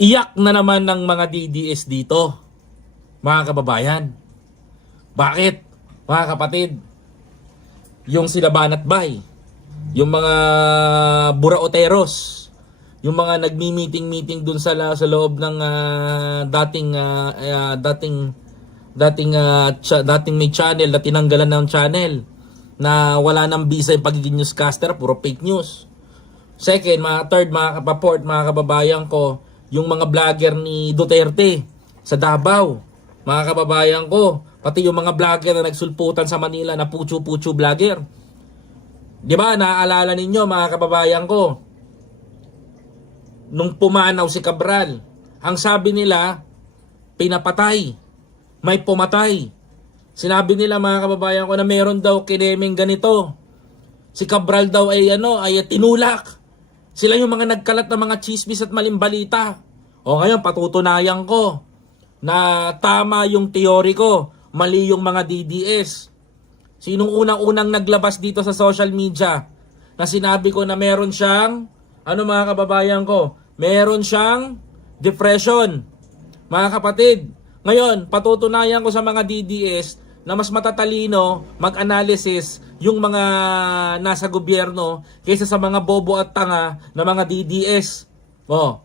Iyak na naman ng mga DDS dito, mga kababayan. Bakit? Mga kapatid, yung sila Banat-Bay, yung mga buraoteros, yung mga nagmi-meeting dun sa loob ng dating may channel na tinanggalan ng channel na wala nang visa yung pagiging newscaster, puro fake news. Second, mga kapaport, mga kababayan ko, yung mga vlogger ni Duterte sa Davao, mga kababayan ko, pati yung mga vlogger na nagsulputan sa Manila na puchu-puchu vlogger. Di ba, naaalala ninyo mga kababayan ko, nung pumanaw si Cabral, ang sabi nila, pinapatay, may pumatay. Sinabi nila mga kababayan ko na meron daw kinemeng ganito. Si Cabral daw ay tinulak. Sila yung mga nagkalat ng mga chismis at maling balita. O ngayon, patutunayan ko na tama yung teori ko, mali yung mga DDS. Sinong unang-unang naglabas dito sa social media na sinabi ko na meron siyang, mga kababayan ko, meron siyang depression. Mga kapatid, ngayon, patutunayan ko sa mga DDS na mas matatalino mag-analysis yung mga nasa gobyerno kaysa sa mga bobo at tanga na mga DDS. No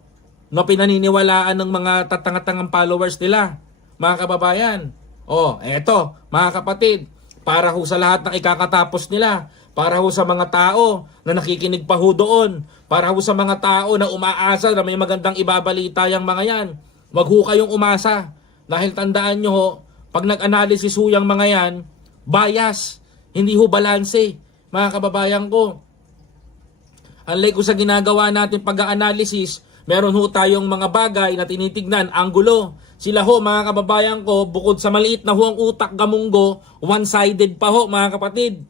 pinaniniwalaan ng mga tatanga-tangang followers nila, mga kababayan. Eto, mga kapatid, para ho sa lahat ng ikakatapos nila, para ho sa mga tao na nakikinig pa ho doon, para ho sa mga tao na umaasa na may magandang ibabalita yung mga yan, wag ho kayong umasa. Dahil tandaan nyo ho, pag nag-analysis ho yung mga yan, bias, hindi ho balanse, mga kababayan ko. Unlike ko sa ginagawa natin pag-analysis, meron ho tayong mga bagay na tinitignan, anggulo. Sila ho, mga kababayan ko, bukod sa maliit na ho ang utak gamunggo, one-sided pa ho, mga kapatid.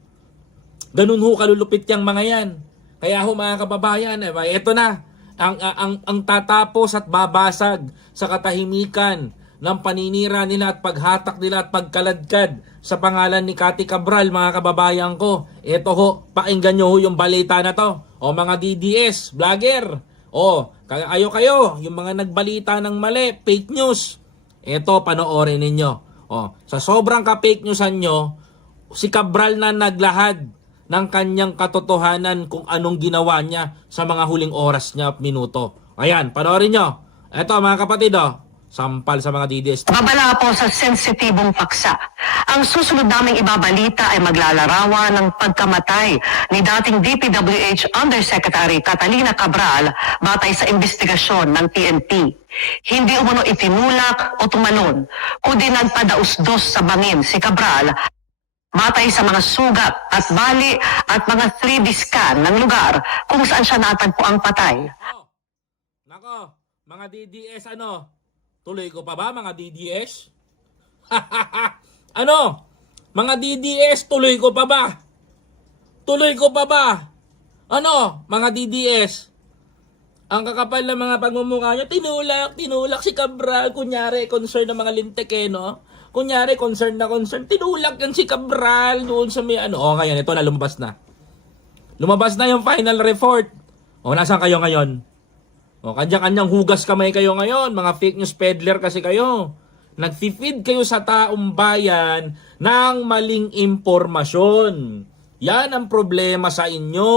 Ganun ho kalulupit yung mga yan. Kaya ho, mga kababayan, eto na, ang tatapos at babasag sa katahimikan ng paninira nila at paghatak nila at pagkaladkad sa pangalan ni Cathy Cabral, mga kababayan ko. Eto ho, pakinggan nyo ho yung balita na to. Mga DDS, vlogger, kayo, yung mga nagbalita ng mali, fake news. Eto, panoorin ninyo. Sa sobrang ka-fake newsan nyo, si Cabral na naglahad ng kanyang katotohanan kung anong ginawa niya sa mga huling oras niya at minuto. Ayan, panoorin nyo. Eto mga kapatid, sampal sa mga DDS. Babala po sa sensitibong paksa. Ang susunod naming ibabalita ay maglalarawan ng pagkamatay ni dating DPWH Undersecretary Catalina Cabral batay sa investigasyon ng PNP. Hindi umano itinulak o tumalon, kundi nagpadausdos sa bangin si Cabral batay sa mga sugat at bali at mga 3D scan ng lugar kung saan siya natagpo ang patay. Nako, mga DDS tuloy ko pa ba mga DDS? Mga DDS, tuloy ko pa ba? Tuloy ko pa ba? Mga DDS? Ang kakapal ng mga pagmumukha nyo, tinulak si Cabral. Kunyari, concern ng mga lintik Kunyari, concern, tinulak yan si Cabral doon sa may ngayon, ito na, lumabas na. Lumabas na yung final report. Nasaan kayo ngayon? Kanya-kanyang hugas kamay kayo ngayon, mga fake news peddler kasi kayo. Nag-feed kayo sa taong bayan ng maling impormasyon. Yan ang problema sa inyo.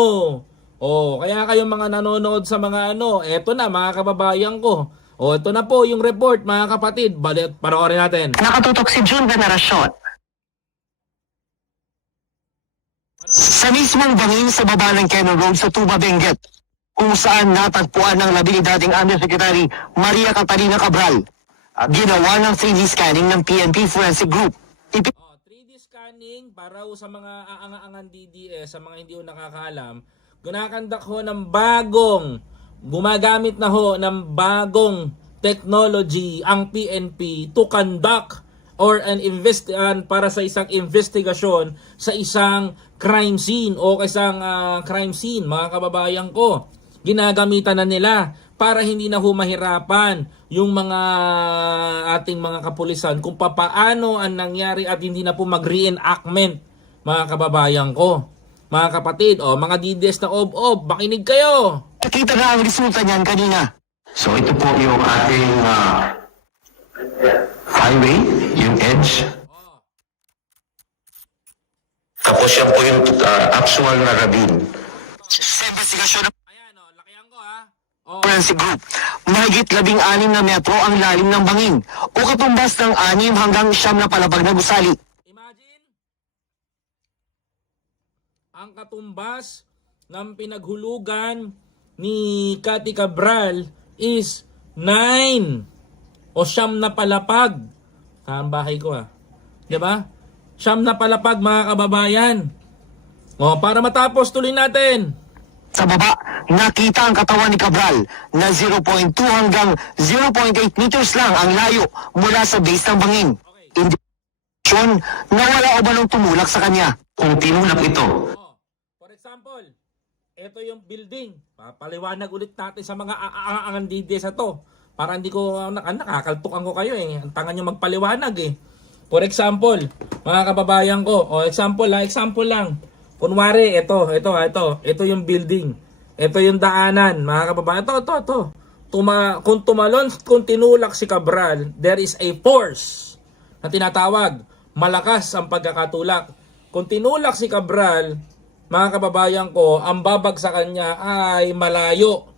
Kaya kayong mga nanonood sa mga eto na mga kababayan ko. Ito na po yung report mga kapatid. Panoorin natin. Nakatutok si June Veneracion. Sa mismong bangin sa baba ng Cannon Road sa Tuba, Benguet, kung saan natagpuan ng labing dating Undersecretary Maria Catalina Cabral. Ginawa ng 3D scanning ng PNP Forensic Group. 3D scanning para sa mga aangangan DDS, sa mga hindi ho nakakaalam, gumagamit na ho ng bagong technology ang PNP to conduct or para sa isang investigasyon sa isang crime scene o isang crime scene, mga kababayan ko. Ginagamitan na nila para hindi na humahirapan yung mga ating mga kapulisan kung papaano ang nangyari at hindi na po mag-reenactment, mga kababayan ko. Mga kapatid, mga DDS na makinig kayo. Nakita na ang resulta niyan kanina. So ito po yung ating highway, yung edge. Oh. Tapos yan po yung actual na ravine. Sa investigasyon ng Ayan, oh, lakihan ko ha. Oh. Forensic Group, mahigit 16 na metro ang lalim ng bangin o katumbas ng 6 hanggang 9 na palapag na gusali. Imagine, ang katumbas ng pinaghulugan ni Cathy Cabral is 9 o 9 na palapag. Ang bahay ko ha. Diba? 9 na palapag mga kababayan. O, para matapos tuloy natin. Sa baba, nakita ang katawan ni Cabral na 0.2 hanggang 0.8 meters lang ang layo mula sa base ng bangin. Indikasyon na wala o ba nung tumulak sa kanya. Kung tinulak ito, Oh, for example, ito yung building. Papaliwanag ulit natin sa mga aangan DDS na to. Para hindi ko nakakaltukan ko kayo eh. Ang tangan nyo magpaliwanag eh. For example, mga kababayan ko, example lang. Kunwari, ito yung building. Ito yung daanan, mga kababayan. Ito. Kung tinulak si Cabral, there is a force na tinatawag. Malakas ang pagkakatulak. Kung tinulak si Cabral, mga kababayan ko, ang babag sa kanya ay malayo.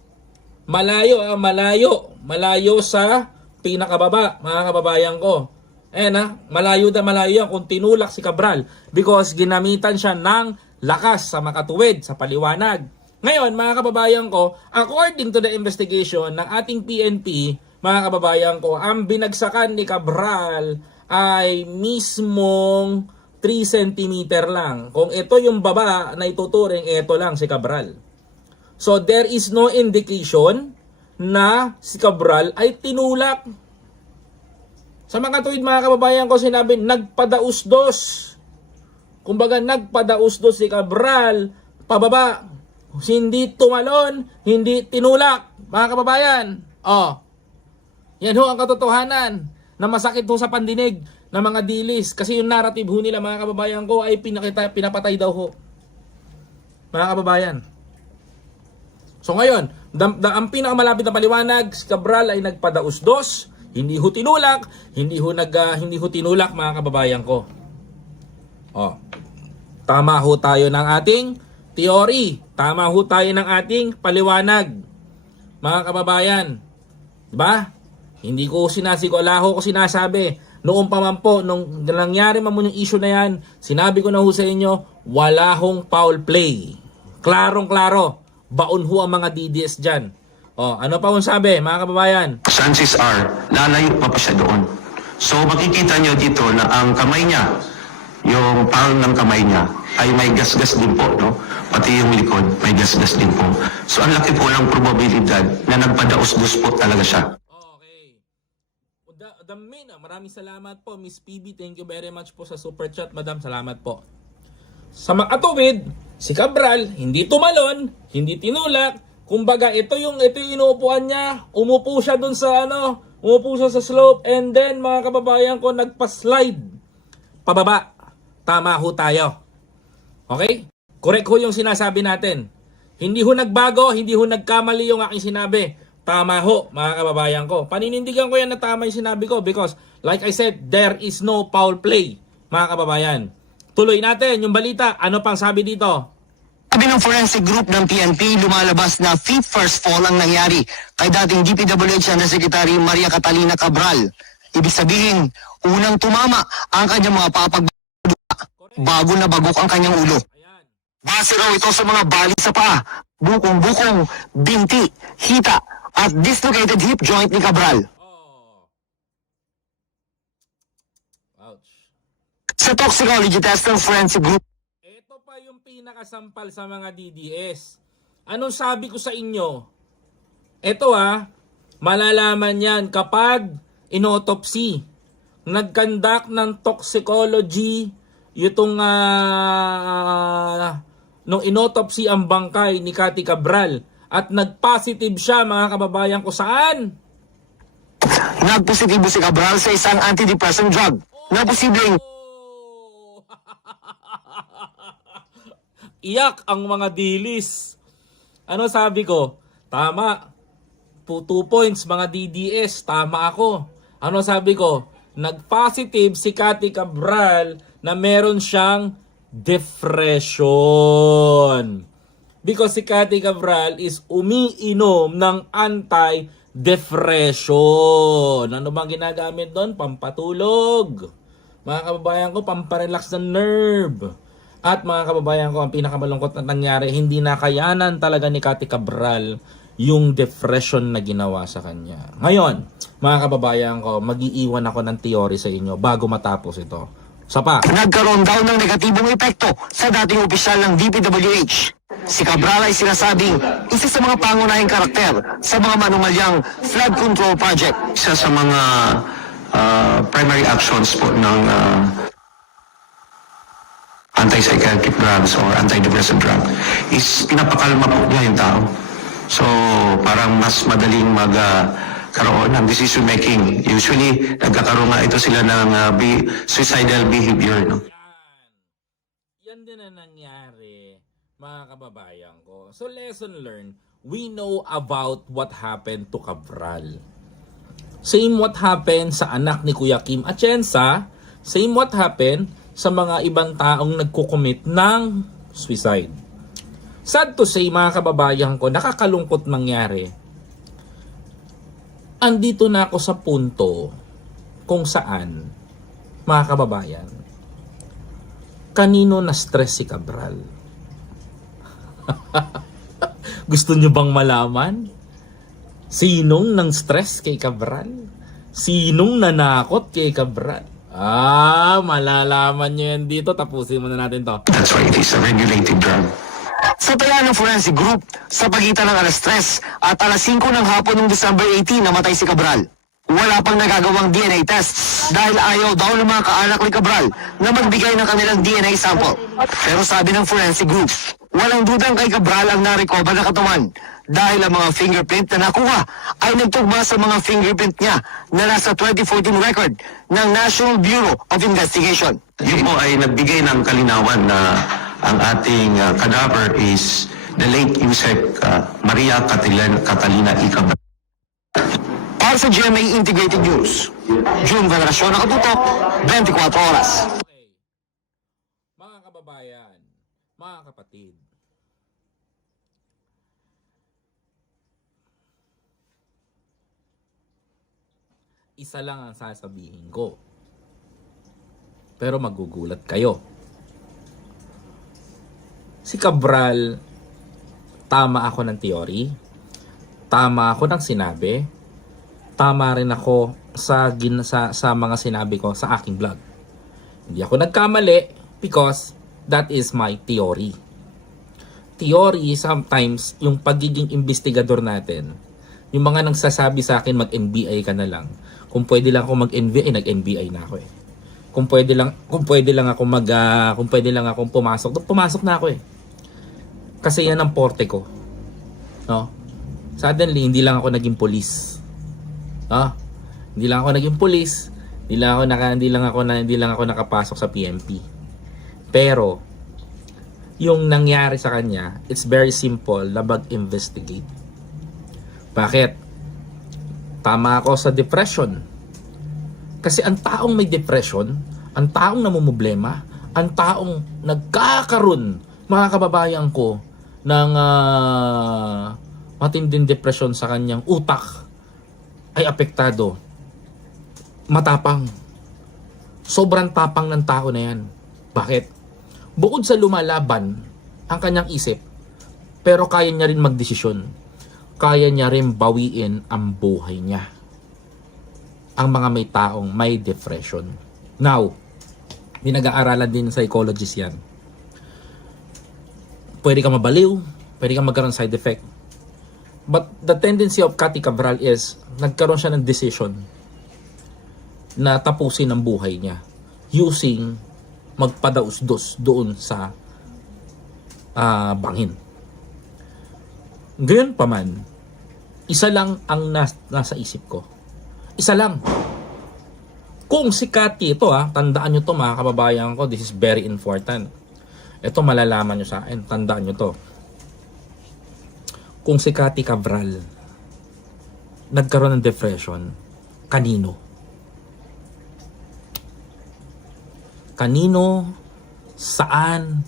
Malayo sa pinakababa, mga kababayan ko. Malayo yan kung tinulak si Cabral because ginamitan siya ng lakas sa makatuwid, sa paliwanag. Ngayon, mga kababayan ko, according to the investigation ng ating PNP, mga kababayan ko, ang binagsakan ni Cabral ay mismong 3 cm lang. Kung ito yung baba na ituturing, ito lang si Cabral. So, there is no indication na si Cabral ay tinulak. Sa mga tuwid, mga kababayan ko, sinabi, nagpadausdos. Kumbaga, nagpadausdos si Cabral pababa. Hindi tumalon, hindi tinulak. Mga kababayan, yan ho ang katotohanan na masakit ho sa pandinig ng mga dilis. Kasi yung narrative ho nila, mga kababayan ko, ay pinapatay daw ho. Mga kababayan. So ngayon, ang pinakamalapit na paliwanag, si Cabral ay nagpadausdos, hindi ho tinulak, hindi ho tinulak, mga kababayan ko. Tama ho tayo ng ating theory. Tama ho tayo ng ating paliwanag. Mga kababayan, diba? Hindi ko sinasabi. Noong pa man po, nung nangyari man mo yung issue na yan, sinabi ko na ho sa inyo, wala hong foul play. Klarong-klaro. Baon ho ang mga DDS dyan. Ano pa hong sabi, mga kababayan? chances are, lalayo pa siya doon. So makikita nyo dito na ang kamay niya, yung palm ng kamay niya, ay may gasgas din po, no? Pati yung likod, may gasgas din po. So ang laki po ng probabilidad na nagpadausdos po talaga siya. Okay. Maraming salamat po, Miss PB. Thank you very much po sa super chat, madam. Salamat po. Sa makatuwid, si Cabral, hindi tumalon, hindi tinulak. Kumbaga, ito yung inuupuan niya. Umupo siya dun sa umupo siya sa slope, and then, mga kababayan ko, nagpa-slide pababa. Tama ho tayo. Okay? Correct ho yung sinasabi natin. Hindi ho nagbago, hindi ho nagkamali yung aking sinabi. Tama ho, mga kababayan ko. Paninindigan ko yan na tama yung sinabi ko because, like I said, there is no foul play, mga kababayan. Tuloy natin yung balita. Ano pang sabi dito? Sabi ng Forensic Group ng PNP, lumalabas na feet first fall ang nangyari kay dating DPWH Undersecretary Maria Catalina Cabral. Ibig sabihin, unang tumama ang kanyang mga bago na bagok ang kanyang ulo. Ayan. Base raw ito sa mga bali sa paa, bukong-bukong, binti, hita, at dislocated hip joint ni Cabral. Ouch. Sa toxicology test ng Forensic Group, Ito pa yung pinakasampal sa mga DDS. Anong sabi ko sa inyo? Ito malalaman yan kapag inautopsy. Nag-conduct ng toxicology itong nung inautopsy ang bangkay ni Cathy Cabral at nag-positive siya, mga kababayan ko, saan? nagpositibo si Cabral sa isang antidepressant drug na posibleng Iyak ang mga dilis. Ano sabi ko? Tama. 2 points mga DDS. Tama ako. Ano sabi ko? Nag-positive si Cathy Cabral na meron siyang depression. Because si Cathy Cabral is umiinom ng anti-depression. Ano bang ginagamit doon? Pampatulog. Mga kababayan ko, pamparelax ng nerve. At mga kababayan ko, ang pinakamalungkot na nangyari, hindi nakayanan talaga ni Cathy Cabral yung depression na ginawa sa kanya. Ngayon, mga kababayan ko, mag-iiwan ako ng theory sa inyo bago matapos ito. Sapa. Nagkaroon daw ng negatibong epekto sa dating opisyal ng DPWH. Si Cabral ay sinasabing isa sa mga pangunahing karakter sa mga manumalyang flood control project. Isa sa mga primary actions po ng anti-psychiatric drugs or antidepressant drug is pinapakalma po niya yung tao. So, parang mas madaling magkaroon ng decision making. Usually, nagkakaroon nga ito sila ng suicidal behavior. No? Yan din na nangyari, mga kababayan ko. So, lesson learned, we know about what happened to Cabral. Same what happened sa anak ni Kuya Kim Atienza, same what happened sa mga ibang taong nagkukomit ng suicide. Sad to say, mga kababayan ko, nakakalungkot mangyari. Andito na ako sa punto kung saan, mga kababayan, kanino na stress si Cabral? Gusto nyo bang malaman? Sinong nang stress kay Cabral? Sinong nanakot kay Cabral? Malalaman nyo yan dito. Tapusin muna natin to. That's why it is a regulated drug. Sa taya ng forensic group, sa pagitan ng alas 3 at alas 5 ng hapon noong December 18 namatay si Cabral. Wala pang nagagawang DNA test dahil ayaw daw ng mga kaanak ni Cabral na magbigay ng kanilang DNA sample. Pero sabi ng forensic group, walang dudang kay Cabral ang na-recover na katawan dahil ang mga fingerprint na nakuha ay nagtugma sa mga fingerprint niya na nasa 2014 record ng National Bureau of Investigation. Yun po ay nagbigay ng kalinawan na ang ating cadaver is the late Yusek Maria Catalina E. Cabral. Para sa GMA Integrated News, June Veneracion, nakatutok, 24 oras. Okay. Mga kababayan, mga kapatid, isa lang ang sasabihin ko. Pero magugulat kayo. Si Cabral, tama ako ng theory, tama ako ng sinabi, tama rin ako sa mga sinabi ko sa aking vlog. Hindi ako nagkamali because that is my theory. Theory, sometimes, yung pagiging investigador natin, yung mga nagsasabi sa akin mag-NBI ka na lang. Kung pwede lang ako mag-NBI, nag-NBI na ako eh. Kung pwede lang ako pumasok na ako eh. Kasi yan ang porte ko. No? Suddenly, hindi lang ako naging police. No? Hindi lang ako naging police. Hindi lang ako nakapasok sa PNP. Pero yung nangyari sa kanya, it's very simple na mag-investigate. Bakit? Tama ako sa depression. Kasi ang taong may depression, ang taong namumblema, ang taong nagkakaroon, mga kababayan ko, ng matinding depression sa kanyang utak, ay apektado. Matapang. Sobrang tapang ng tao na yan. Bakit? Bukod sa lumalaban ang kanyang isip, pero kaya niya rin magdesisyon. Kaya niya rin bawiin ang buhay niya. Ang mga may taong may depression. Now, pinag-aaralan din ng psychologist yan. Pwede ka mabaliw, pwede ka magkaroon side effect. But the tendency of Cathy Cabral is, nagkaroon siya ng decision na tapusin ang buhay niya using magpadausdos doon sa bangin. Gayon pa man, isa lang ang nasa isip ko. Isa lang. Kung si Cathy, ito tandaan nyo to mga kababayan ko, this is very important. Ito malalaman nyo sa akin, tandaan nyo to. Kung si Cathy Cabral nagkaroon ng depression, kanino? Kanino? Saan?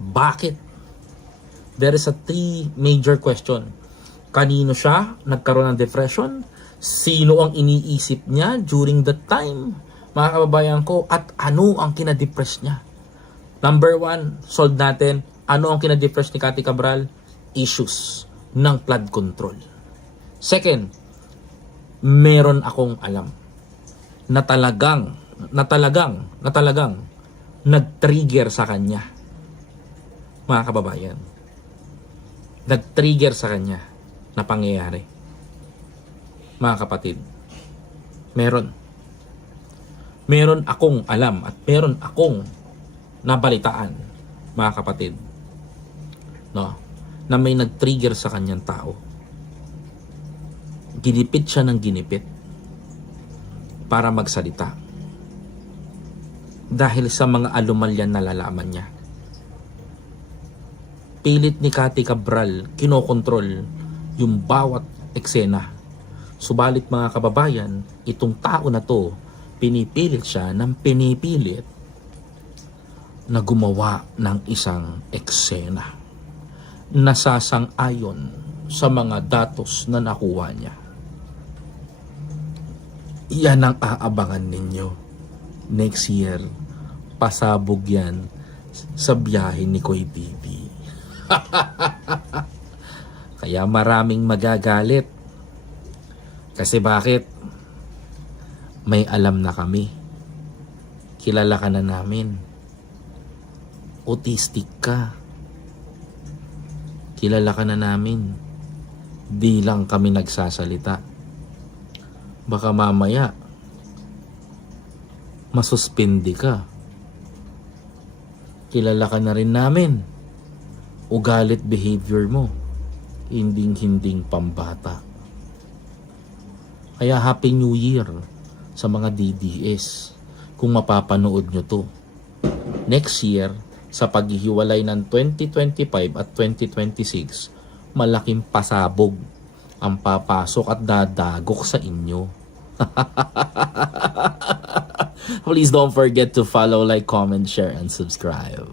Bakit? There is a three major question. Kanino siya nagkaroon ng depression? Sino ang iniisip niya during that time? Mga kababayan ko, at ano ang kinadepress niya? Number one, solve natin. Ano ang kinadepress ni Cathy Cabral? Issues ng flood control. Second, meron akong alam na talagang nag-trigger sa kanya. Mga kababayan, nag-trigger sa kanya na pangyayari. Mga kapatid, meron akong alam at meron akong nabalitaan, mga kapatid, no, na may nag-trigger sa kanyang tao. Ginipit siya ng ginipit para magsalita dahil sa mga alumalyan na lalaman niya. Pilit ni Cathy Cabral kinokontrol yung bawat eksena. Subalit mga kababayan, itong tao na to, pinipilit siya ng pinipilit na gumawa ng isang eksena na sasang-ayon sa mga datos na nakuha niya. Yan ang aabangan ninyo. Next year, pasabog yan sa biyahe ni Koy TV. Kaya maraming magagalit. Kasi bakit? May alam na kami. Kilala ka na namin. Autistic ka. Kilala ka na namin. Di lang kami nagsasalita. Baka mamaya masuspindi ka. Kilala ka na rin namin. Ugalit behavior mo, hinding pambata. Kaya Happy New Year sa mga DDS kung mapapanood nyo to. Next year, sa paghihiwalay ng 2025 at 2026, malaking pasabog ang papasok at dadagok sa inyo. Please don't forget to follow, like, comment, share, and subscribe.